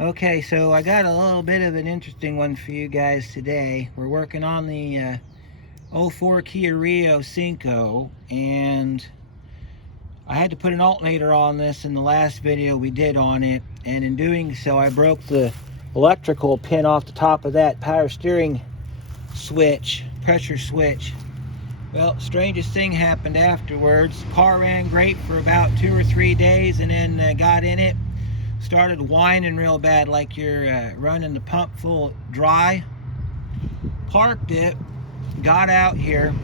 Okay, so I got a little bit of an interesting one for you guys today. We're working on the 04 Kia Rio Cinco, and I had to put an alternator on this in the last video we did on it, and in doing so I broke the electrical pin off the top of that power steering switch, pressure switch. Well, strangest thing happened afterwards. Car ran great for about 2 or 3 days, and then got in it, started whining real bad like you're running the pump full dry. Parked it, got out here,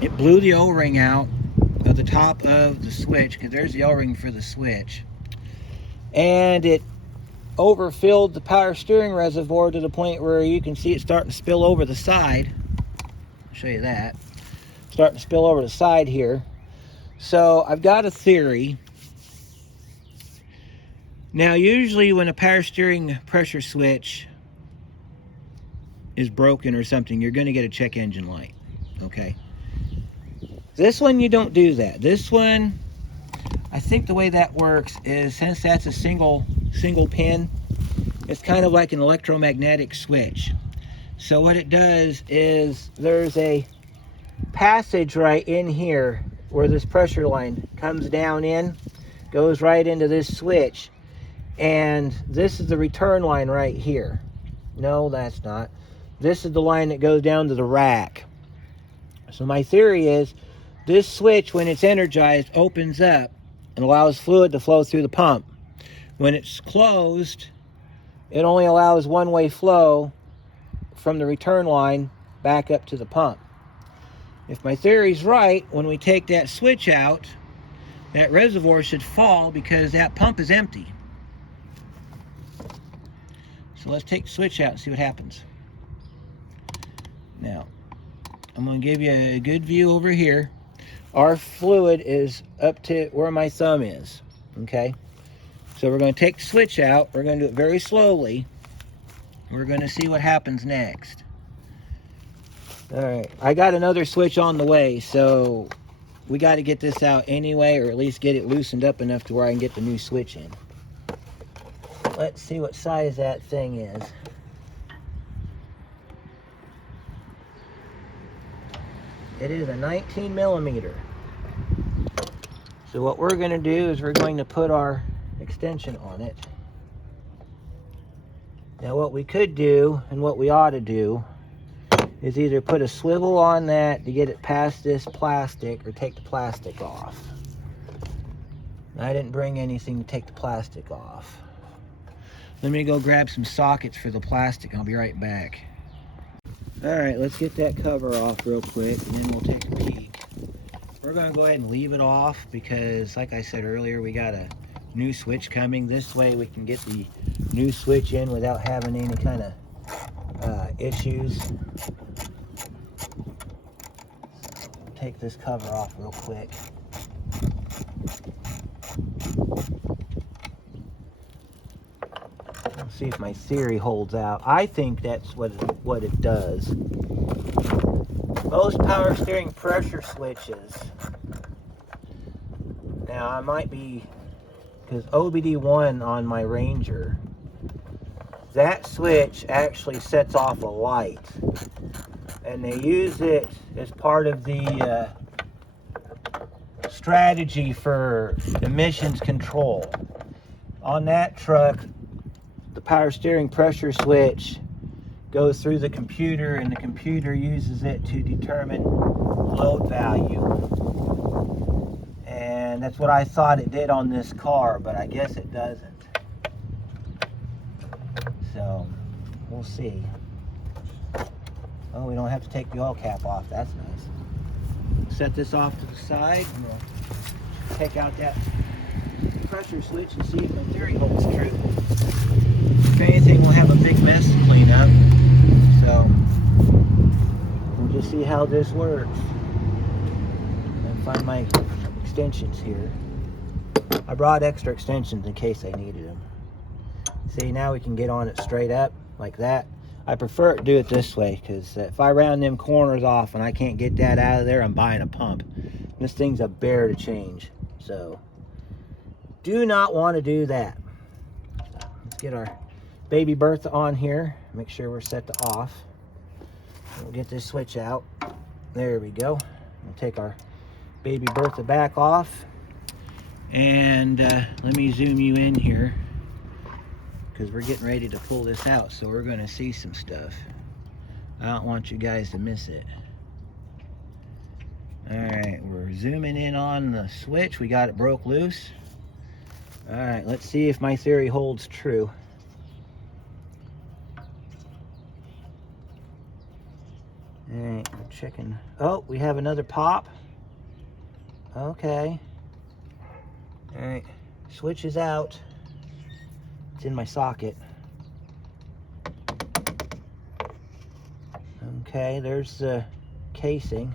it blew the O-ring out of the top of the switch, because there's the O-ring for the switch, and it overfilled the power steering reservoir to the point where you can see it starting to spill over the side. I'll show you that. Starting to spill over the side here. So I've got a theory. Now, usually when a power steering pressure switch is broken or something, you're going to get a check engine light, okay? This one, you don't do that. This one, I think the way that works is, since that's a single pin, it's kind of like an electromagnetic switch. So what it does is, there's a passage right in here where this pressure line comes down in, goes right into this switch, and this is the return line right here. No, that's not. This is the line that goes down to the rack. So my theory is, this switch, when it's energized, opens up and allows fluid to flow through the pump. When it's closed, it only allows one-way flow from the return line back up to the pump. If my theory's right, when we take that switch out, that reservoir should fall because that pump is empty. So let's take the switch out and see what happens. Now, I'm going to give you a good view over here. Our fluid is up to where my thumb is, okay? So we're going to take the switch out. We're going to do it very slowly. We're going to see what happens next. All right, I got another switch on the way, so we got to get this out anyway, or at least get it loosened up enough to where I can get the new switch in. Let's see what size that thing is. It is a 19 millimeter. So what we're going to do is we're going to put our extension on it. Now what we could do, and what we ought to do, is either put a swivel on that to get it past this plastic, or take the plastic off. I didn't bring anything to take the plastic off. Let me go grab some sockets for the plastic. I'll be right back. Alright, let's get that cover off real quick, and then we'll take a peek. We're going to go ahead and leave it off because, like I said earlier, we got a new switch coming. This way we can get the new switch in without having any kind of issues. Take this cover off real quick. Let's see if my theory holds out. I think that's what it does. Most power steering pressure switches, now I might be, because OBD1 on my Ranger, that switch actually sets off a light, and they use it as part of the strategy for emissions control. On that truck, the power steering pressure switch goes through the computer, and the computer uses it to determine load value. And that's what I thought it did on this car, but I guess it doesn't. So, we'll see. Oh, we don't have to take the oil cap off. That's nice. Set this off to the side, and we'll take out that pressure switch and see if my theory holds true. If anything, we'll have a big mess to clean up. So, we'll just see how this works. And find my extensions here. I brought extra extensions in case I needed them. See, now we can get on it straight up like that. I prefer to do it this way, because if I round them corners off and I can't get that out of there, I'm buying a pump. This thing's a bear to change. So, do not want to do that. get our baby Bertha on here. Make sure we're set to off. We'll get this switch out. There we go. We'll take our baby Bertha back off. And let me zoom you in here, because we're getting ready to pull this out, so we're going to see some stuff. I don't want you guys to miss it. Alright, we're zooming in on the switch. We got it broke loose. Alright, let's see if my theory holds true. Alright, we're checking. Oh, we have another pop. Okay. Alright, switch is out. It's in my socket. Okay, there's the casing.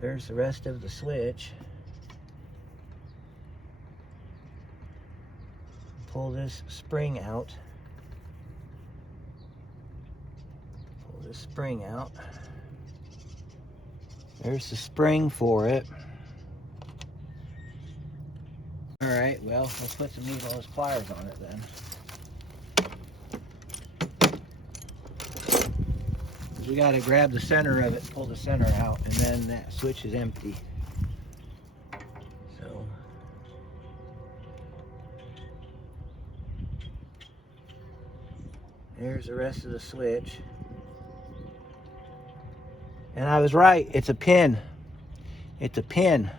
There's the rest of the switch. Pull this spring out. Pull this spring out. There's the spring for it. Alright, well, let's put some needleless pliers on it then. We got to grab the center of it, pull the center out, and then that switch is empty. So there's the rest of the switch. And I was right, it's a pin. It's a pin.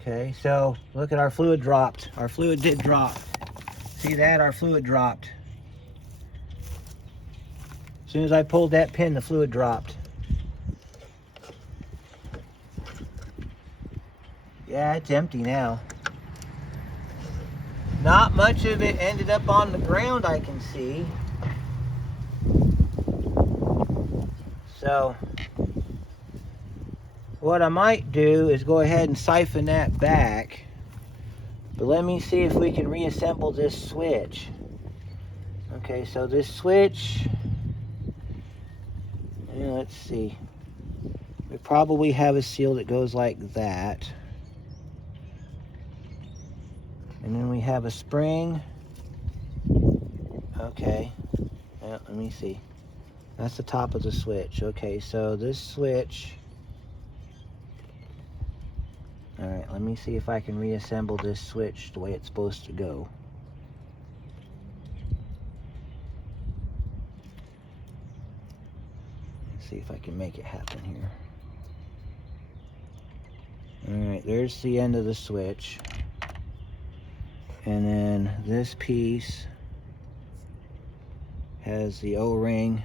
Okay, so look at our fluid dropped. Our fluid did drop. See that? Our fluid dropped. As soon as I pulled that pin, the fluid dropped. Yeah, it's empty now. Not much of it ended up on the ground, I can see. So what I might do is go ahead and siphon that back. But let me see if we can reassemble this switch. Okay, so this switch, yeah, let's see. We probably have a seal that goes like that. And then we have a spring. Okay, well, let me see. That's the top of the switch. Okay, so this switch. All right, let me see if I can reassemble this switch the way it's supposed to go. Let's see if I can make it happen here. All right, there's the end of the switch. And then this piece has the O-ring,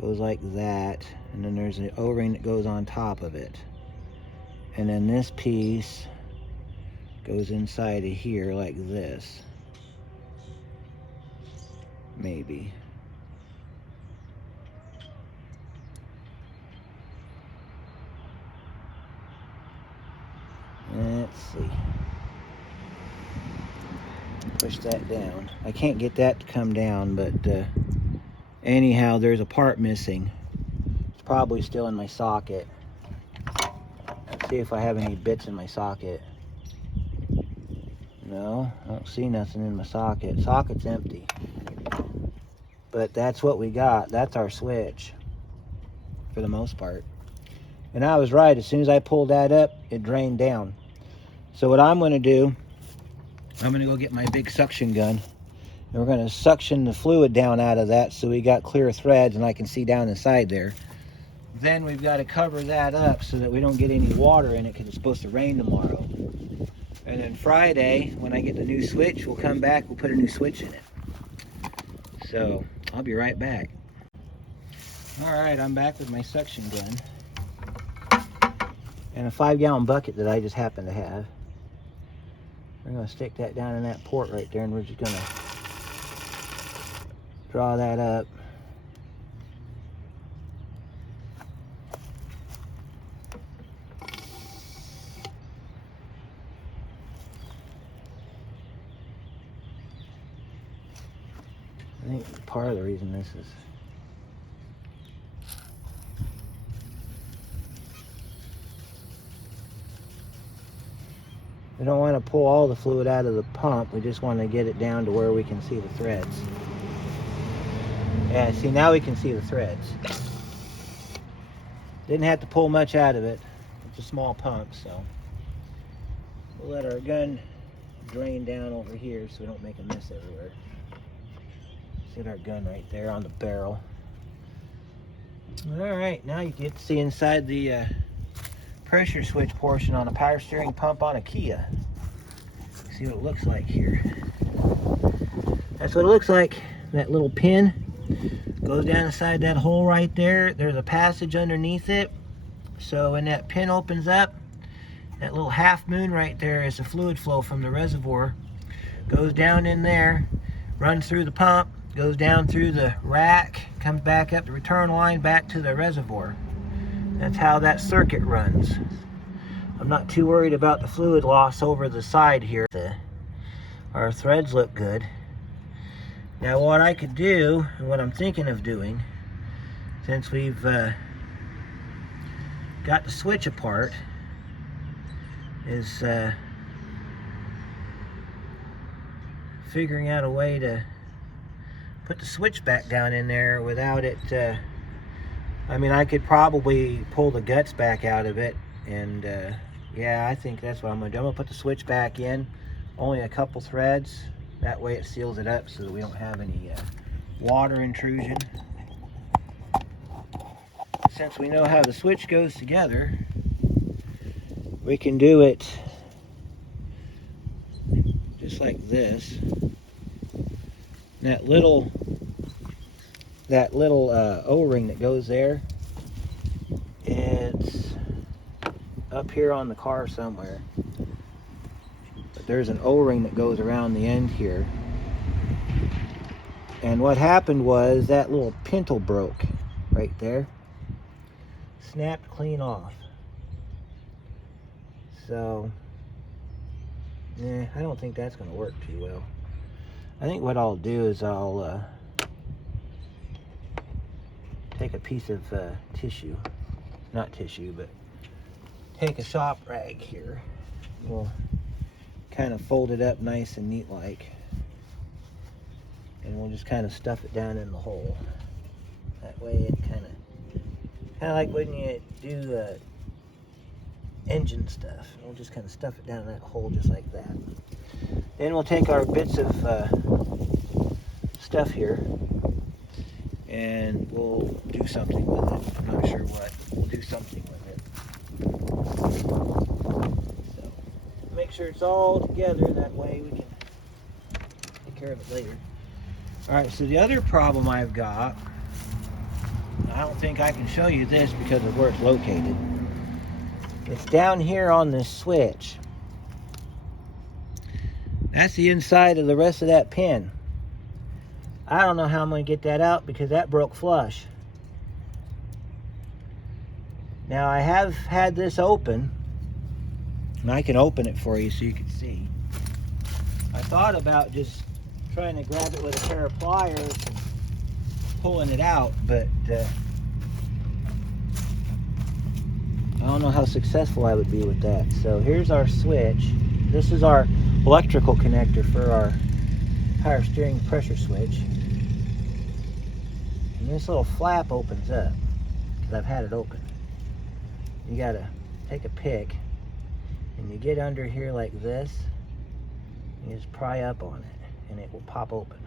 goes like that, and then there's an O-ring that goes on top of it. And then this piece goes inside of here like this. Maybe. Let's see. Push that down. I can't get that to come down, but anyhow, there's a part missing. It's probably still in my socket. Let's see if I have any bits in my socket. No, I don't see nothing in my socket. Socket's empty. But that's what we got. That's our switch, for the most part. And I was right. As soon as I pulled that up, it drained down. So what I'm going to do, I'm going to go get my big suction gun. And we're going to suction the fluid down out of that so we got clear threads and I can see down inside there. Then we've got to cover that up so that we don't get any water in it because it's supposed to rain tomorrow. And then Friday, when I get the new switch, we'll come back, we'll put a new switch in it. So I'll be right back. All right, I'm back with my suction gun and a 5-gallon bucket that I just happen to have. We're going to stick that down in that port right there, and we're just going to draw that up. I think part of the reason this is We don't want to pull all the fluid out of the pump. We just want to get it down to where we can see the threads. Yeah, see, now we can see the threads. Didn't have to pull much out of it. It's a small pump, so we'll let our gun drain down over here so we don't make a mess everywhere. See our gun right there on the barrel. All right, now you get to see inside the pressure switch portion on a power steering pump on a Kia. See what it looks like here. That's what it looks like. That little pin goes down inside that hole right there. There's a passage underneath it. So when that pin opens up, that little half moon right there is the fluid flow from the reservoir. Goes down in there, runs through the pump, goes down through the rack, comes back up the return line back to the reservoir. That's how that circuit runs. I'm not too worried about the fluid loss over the side here. Our threads look good. Now what I could do, and what I'm thinking of doing, since we've got the switch apart, is figuring out a way to put the switch back down in there without it. I mean, I could probably pull the guts back out of it, and yeah, I think that's what I'm gonna do. I'm gonna put the switch back in, only a couple threads. That way it seals it up so that we don't have any water intrusion. Since we know how the switch goes together, we can do it just like this. That little O-ring that goes there, it's up here on the car somewhere. But there's an O-ring that goes around the end here. And what happened was that little pintle broke right there. Snapped clean off. So, I don't think that's going to work too well. I think what I'll do is I'll take a piece of tissue, not tissue, but take a shop rag here. We'll kind of fold it up nice and neat like, and we'll just kind of stuff it down in the hole. That way it kind of like when you do engine stuff. We'll just kind of stuff it down in that hole just like that. Then we'll take our bits of stuff here and we'll do something with it. I'm not sure what. We'll do something with it. So make sure it's all together, that way we can take care of it later. Alright, so the other problem I've got, I don't think I can show you this because of where it's located. It's down here on this switch. That's the inside of the rest of that pin. I don't know how I'm going to get that out because that broke flush. Now I have had this open, and I can open it for you so you can see. I thought about just trying to grab it with a pair of pliers and pulling it out, but I don't know how successful I would be with that. So here's our switch. This is our electrical connector for our power steering pressure switch. And this little flap opens up because I've had it open. You gotta take a pick and you get under here like this. And you just pry up on it and it will pop open.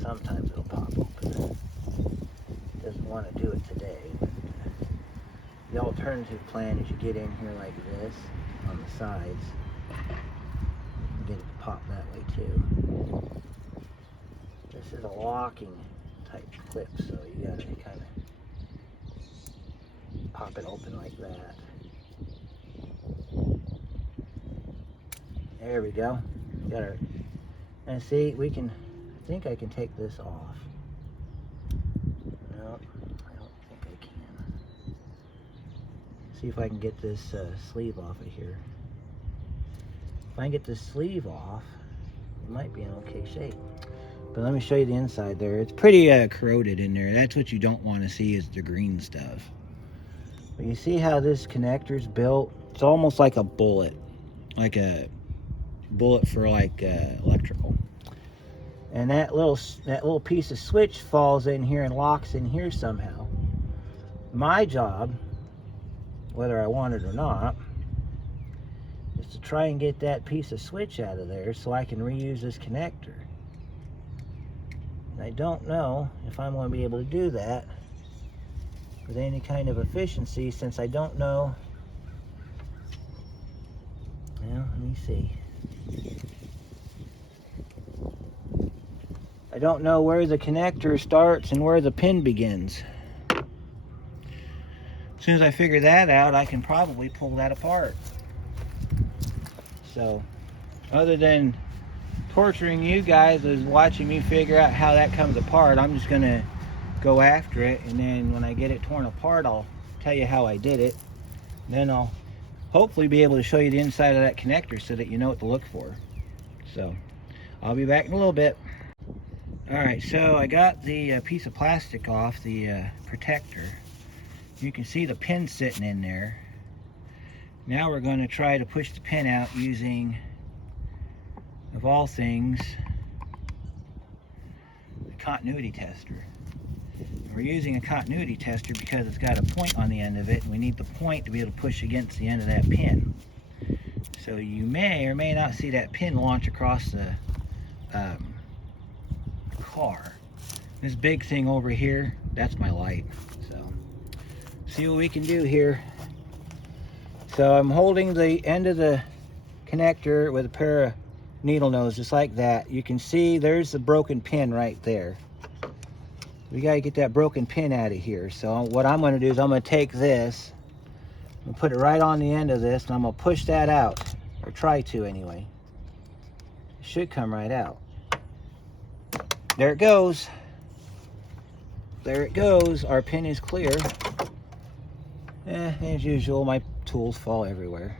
Sometimes it'll pop open. It doesn't want to do it today. The alternative plan is you get in here like this on the sides and get it to pop that way too. This is a locking type clip, so you gotta kind of pop it open like that. There we go. Got our, and see, we can, I think I can take this off. No, I don't think I can. See if I can get this sleeve off of here. If I can get this sleeve off, it might be in okay shape. But let me show you the inside there. It's pretty corroded in there. That's what you don't want to see, is the green stuff. But you see how this connector's built? It's almost like a bullet for like electrical. And that little piece of switch falls in here and locks in here somehow. My job, whether I want it or not, is to try and get that piece of switch out of there so I can reuse this connector. And I don't know if I'm going to be able to do that with any kind of efficiency, since I don't know. Well, let me see. I don't know where the connector starts and where the pin begins. As soon as I figure that out, I can probably pull that apart. So, other than torturing you guys as watching me figure out how that comes apart, I'm just going to go after it, and then when I get it torn apart, I'll tell you how I did it. Then I'll hopefully be able to show you the inside of that connector so that you know what to look for. So, I'll be back in a little bit. Alright, so I got the piece of plastic off the protector. You can see the pin sitting in there. Now we're going to try to push the pin out using, of all things, the continuity tester. And we're using a continuity tester because it's got a point on the end of it, and we need the point to be able to push against the end of that pin. So you may or may not see that pin launch across the car. This big thing over here, that's my light. So see what we can do here. So I'm holding the end of the connector with a pair of needle nose, just like that. You can see there's the broken pin right there. We got to get that broken pin out of here. So what I'm going to do is I'm going to take this and put it right on the end of this, and I'm going to push that out, or try to anyway. It should come right out. There it goes. There it goes. Our pin is clear. As usual, my tools fall everywhere.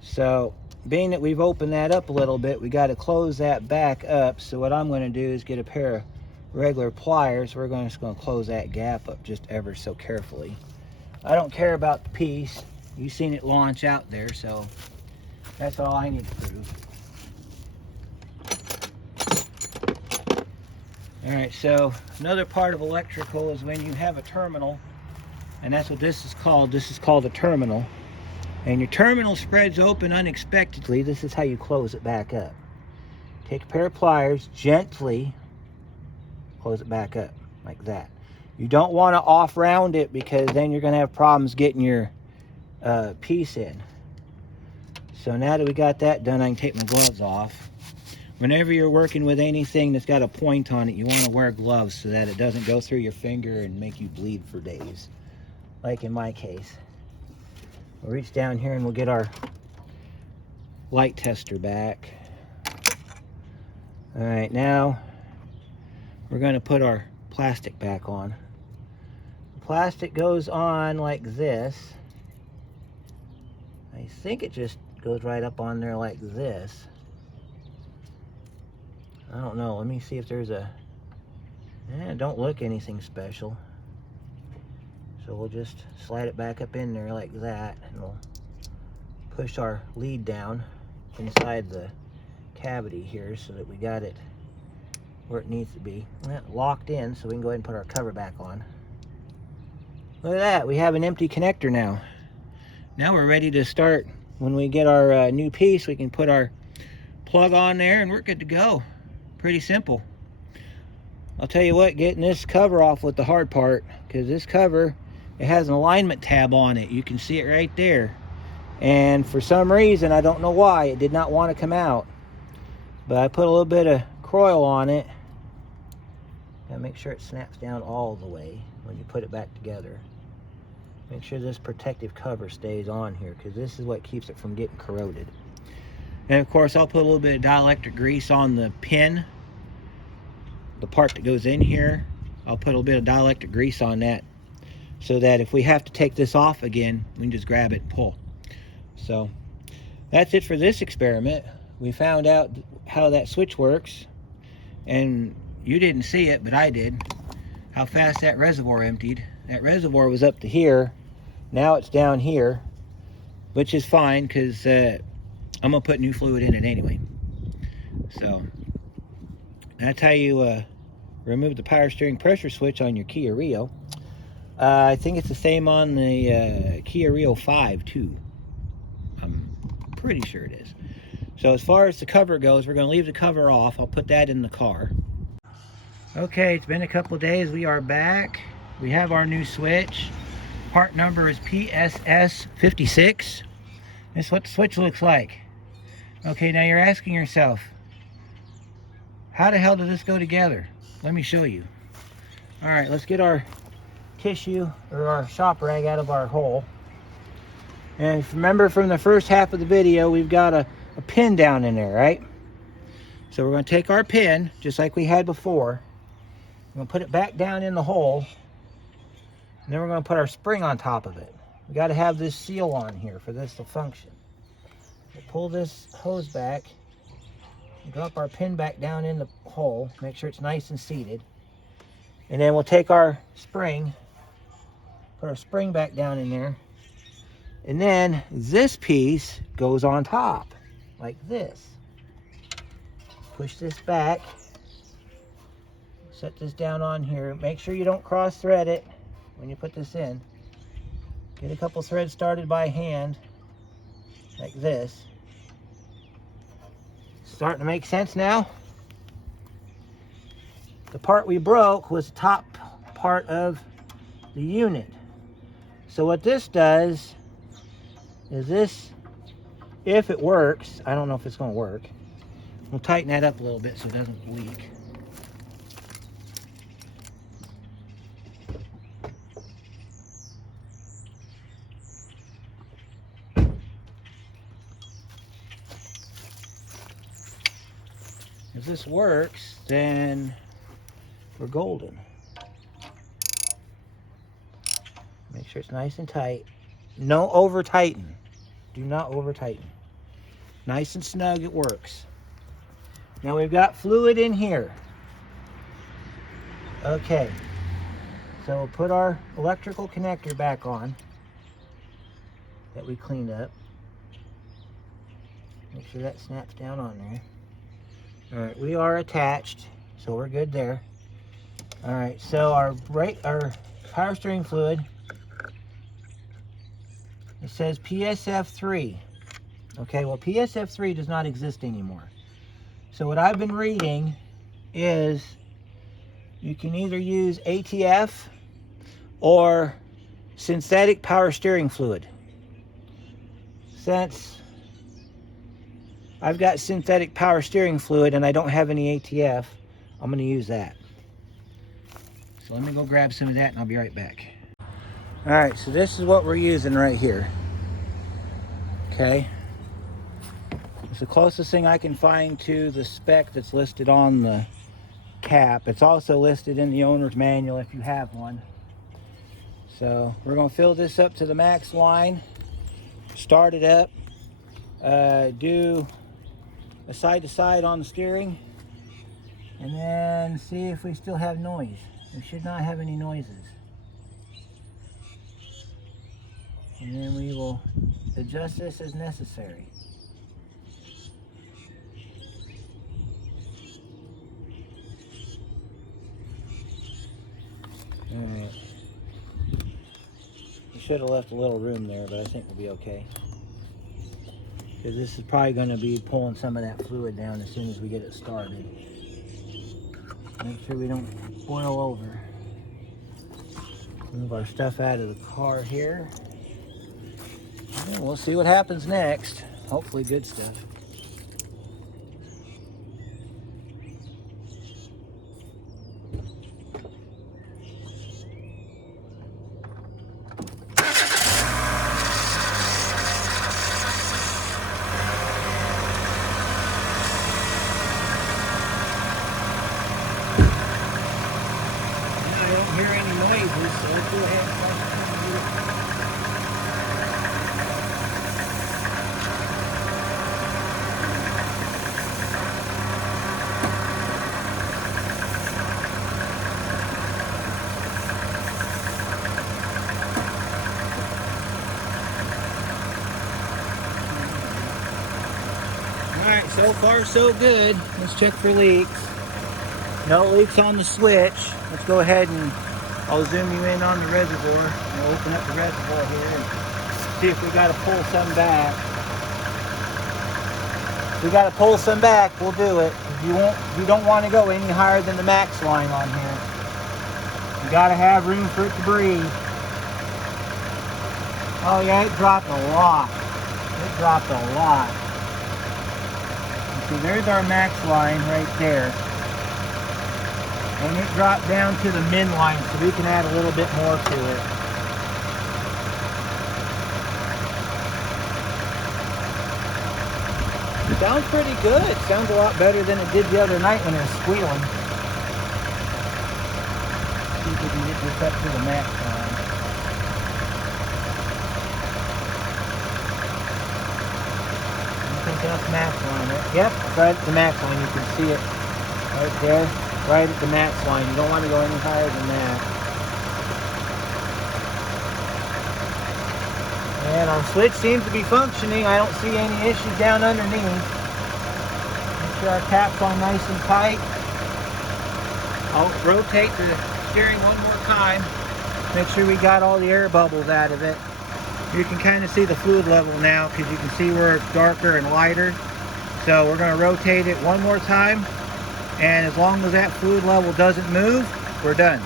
So, being that we've opened that up a little bit, we got to close that back up. So what I'm going to do is get a pair of regular pliers. We're just going to close that gap up just ever so carefully. I don't care about the piece. You've seen it launch out there, so that's all I need to prove. Alright, so another part of electrical is when you have a terminal, and that's what this is called. This is called a terminal. And your terminal spreads open unexpectedly. This is how you close it back up. Take a pair of pliers, gently close it back up, like that. You don't want to off-round it, because then you're going to have problems getting your piece in. So now that we got that done, I can take my gloves off. Whenever you're working with anything that's got a point on it, you want to wear gloves so that it doesn't go through your finger and make you bleed for days, like in my case. We'll reach down here and we'll get our light tester back. All right, now we're going to put our plastic back on. The plastic goes on like this. I think it just goes right up on there like this. I don't know. Let me see if there's a... don't look anything special. So we'll just slide it back up in there like that, and we'll push our lead down inside the cavity here so that we got it where it needs to be. Locked in, so we can go ahead and put our cover back on. Look at that. We have an empty connector now. Now we're ready to start. When we get our new piece, we can put our plug on there and we're good to go. Pretty simple. I'll tell you what, getting this cover off was the hard part, because this cover, it has an alignment tab on it. You can see it right there. And for some reason, I don't know why, it did not want to come out. But I put a little bit of Croil on it. Gotta make sure it snaps down all the way when you put it back together. Make sure this protective cover stays on here, because this is what keeps it from getting corroded. And of course, I'll put a little bit of dielectric grease on the pin, the part that goes in here. I'll put a little bit of dielectric grease on that, so that if we have to take this off again, we can just grab it and pull. So that's it for this experiment. We found out how that switch works, and you didn't see it, but I did. How fast that reservoir emptied. That reservoir was up to here. Now it's down here. which is fine because I'm gonna put new fluid in it anyway. So that's how you remove the power steering pressure switch on your Kia Rio. I think it's the same on the Kia Rio 5 too. I'm pretty sure it is. So as far as the cover goes, we're going to leave the cover off. I'll put that in the car. Okay, it's been a couple of days. We are back. We have our new switch. Part number is PSS56. This is what the switch looks like. Okay, now you're asking yourself, how the hell does this go together? Let me show you. All right, let's get our tissue or our shop rag out of our hole. And if you remember from the first half of the video, we've got a pin down in there, right? So we're going to take our pin, just like we had before. We're going to put it back down in the hole. And then we're going to put our spring on top of it. We got to have this seal on here for this to function. We'll pull this hose back, drop our pin back down in the hole, make sure it's nice and seated. And then we'll take our spring, put our spring back down in there. And then this piece goes on top, like this. Push this back. Set this down on here. Make sure you don't cross thread it when you put this in. Get a couple threads started by hand, like this. Starting to make sense now? The part we broke was the top part of the unit. So what this does is this, if it works, I don't know if it's going to work. We'll tighten that up a little bit so it doesn't leak. If this works, then we're golden. Make sure it's nice and tight. No over tighten. Do not over tighten. Nice and snug, it works. Now we've got fluid in here. Okay, so we'll put our electrical connector back on that we cleaned up. Make sure that snaps down on there. All right, we are attached, so we're good there. All right, so our power steering fluid, it says PSF3. Okay, well PSF3 does not exist anymore. So what I've been reading is you can either use ATF or synthetic power steering fluid. Since I've got synthetic power steering fluid and I don't have any ATF, I'm going to use that. So let me go grab some of that and I'll be right back. All right, so this is what we're using right here. Okay. It's the closest thing I can find to the spec that's listed on the cap. It's also listed in the owner's manual if you have one. So we're going to fill this up to the max line, start it up, do a side to side on the steering, and then see if we still have noise. We should not have any noises. And then we will adjust this as necessary. Alright. We should have left a little room there, but I think we'll be okay. Because this is probably going to be pulling some of that fluid down as soon as we get it started. Make sure we don't boil over. Move our stuff out of the car here. And we'll see what happens next. Hopefully good stuff. I don't hear any noises, so let's go ahead and start the computer. Alright, so far so good. Let's check for leaks. No leaks on the switch. Let's go ahead and I'll zoom you in on the reservoir. I'll open up the reservoir here and see if we got to pull some back. If we got to pull some back, we'll do it. You don't want to go any higher than the max line on here. You got to have room for it to breathe. Oh yeah, it dropped a lot. It dropped a lot. See, there's our max line right there. And it dropped down to the min line, so we can add a little bit more to it. Sounds pretty good. Sounds a lot better than it did the other night when it was squealing. See if we can get this up to the max line. I think that's max line. Yep, right at the max line. You can see it right there. Right at the max line. You don't want to go any higher than that. And our switch seems to be functioning. I don't see any issues down underneath. Make sure our cap's on nice and tight. I'll rotate the steering one more time. Make sure we got all the air bubbles out of it. You can kind of see the fluid level now because you can see where it's darker and lighter. So we're going to rotate it one more time. And as long as that fluid level doesn't move, we're done.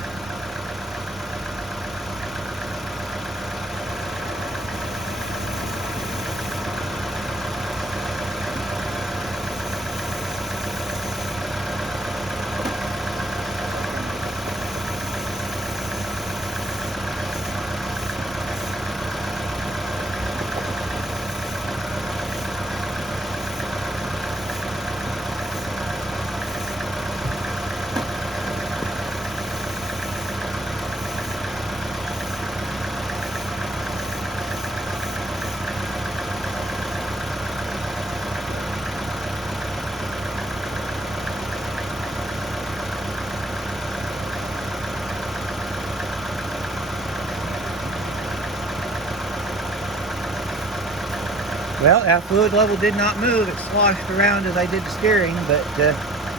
Well, that fluid level did not move. It sloshed around as I did the steering, but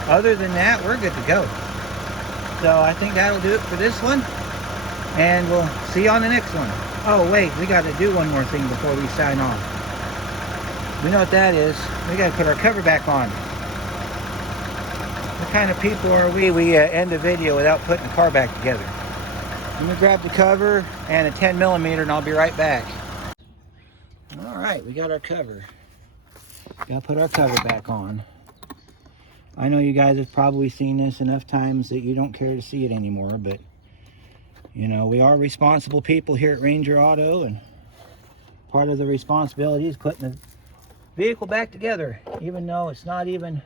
other than that, we're good to go. So I think that'll do it for this one, and we'll see you on the next one. Oh wait, we got to do one more thing before we sign off. We know what that is. We got to put our cover back on. What kind of people are we? We end a video without putting the car back together. Let me grab the cover and a 10mm, and I'll be right back. Alright, we got our cover. Gotta put our cover back on. I know you guys have probably seen this enough times that you don't care to see it anymore, but you know, we are responsible people here at Ranger Auto, and part of the responsibility is putting the vehicle back together, even though it's not even,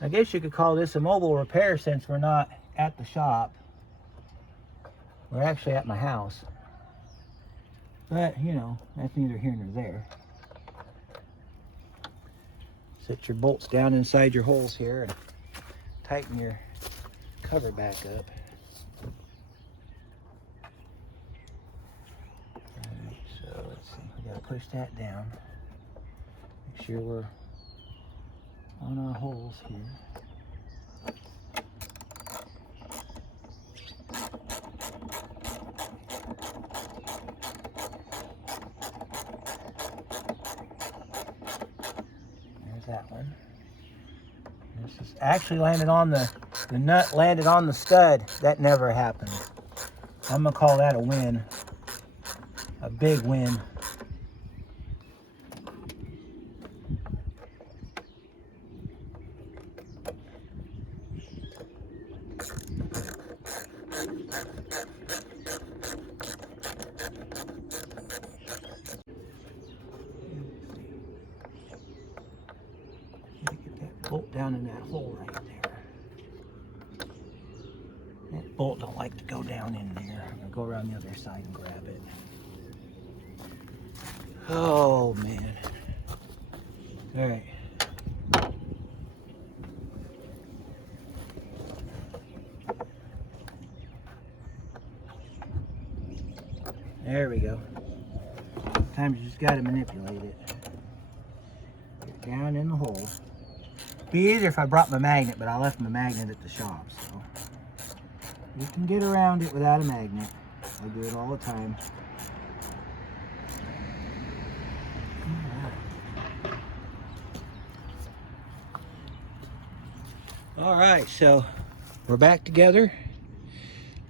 I guess you could call this a mobile repair since we're not at the shop. We're actually at my house. But, you know, that's neither here nor there. Set your bolts down inside your holes here and tighten your cover back up. Alright, so let's see, we gotta push that down. Make sure we're on our holes here. That one. This is actually landed on the nut landed on the stud. That never happened. I'm gonna call that a win. A big win. Bolt down in that hole right there. That bolt don't like to go down in there. I'm gonna go around the other side and grab it. Oh man. All right. There we go. Sometimes you just gotta manipulate it. down in the hole. Be easier if I brought my magnet, but I left my magnet at the shop, so you can get around it without a magnet. I do it all the time. All right, so we're back together.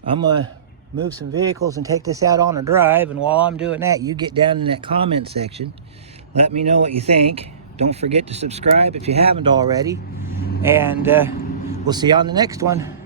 I'm gonna move some vehicles and take this out on a drive, and while I'm doing that, you get down in that comment section. Let me know what you think. Don't forget to subscribe if you haven't already, and we'll see you on the next one.